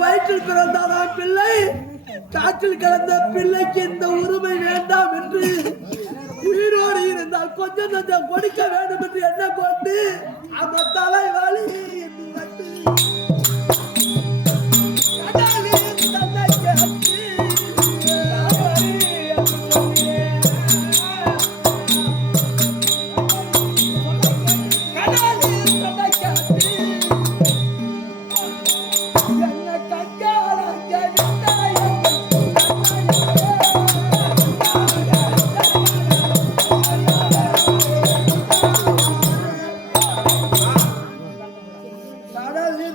வயிற்றில் பிறந்தானா பிள்ளை, காற்றில் கலந்த பிள்ளைக்கு இந்த உரிமை வேண்டாம் என்று உயிரோடு இருந்தால் கொஞ்சம் கொஞ்சம் கொடுக்க வேண்டும் என்று என்ன கொண்டு அந்த தலைவாளி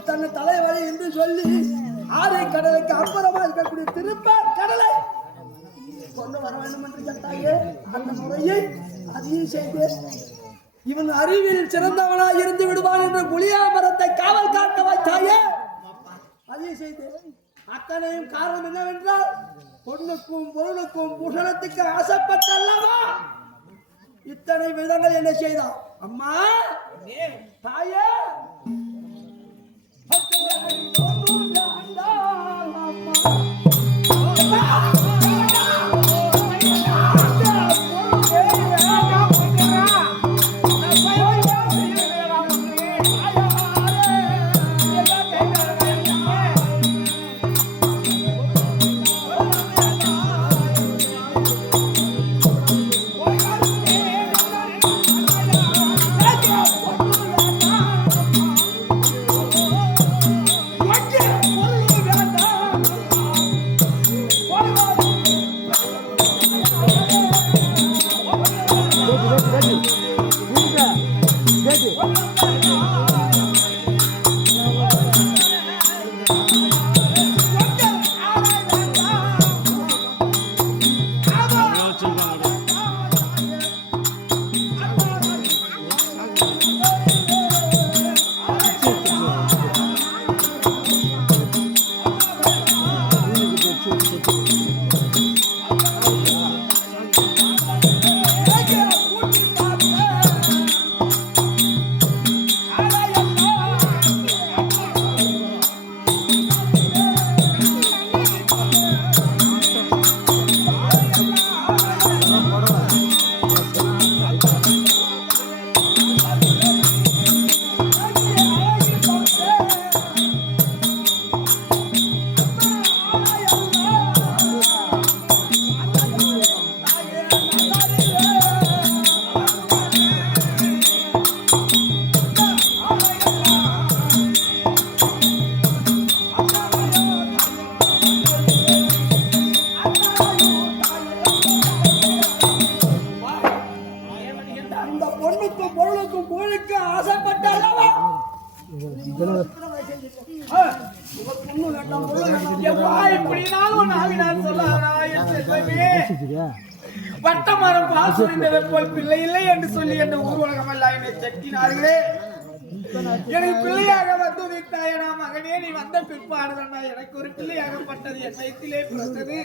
தன்னை தலைவலி என்று சொல்லி ஆரை கடலுக்கு அப்புறமா இருக்கக்கூடிய திருப்ப கடலை கொண்டு வர வேண்டும் என்று கேட்டாயே. அந்த முறையை அதையும் செய்து இவன் அறிவில் சிறந்தவனா இருந்து விடுவான் என்று புளியா மரத்தை காவல் காக்க வைத்தாயே. அதையும் செய்து அத்தனையும் காரணம் என்னவென்றால் பொண்ணுக்கும் பொருளுக்கும் புஷணத்துக்கு ஆசைப்பட்டல்லவா இத்தனை விதங்கள் என்ன செய்தான். அம்மா தாயே பட்டமரம் பாசுரிந்ததை போல் பிள்ளை இல்லை என்று சொல்லி என்ற ஊர்வலகம் எல்லாம் என்னை செட்டினார்களே. எனக்கு பிள்ளையாக வந்து விட்டாயனா மகனே, நீ வந்த பிற்பாடுதான் எனக்கு ஒரு பிள்ளையாகப்பட்டது என் வயிற்றிலே பிறந்தது.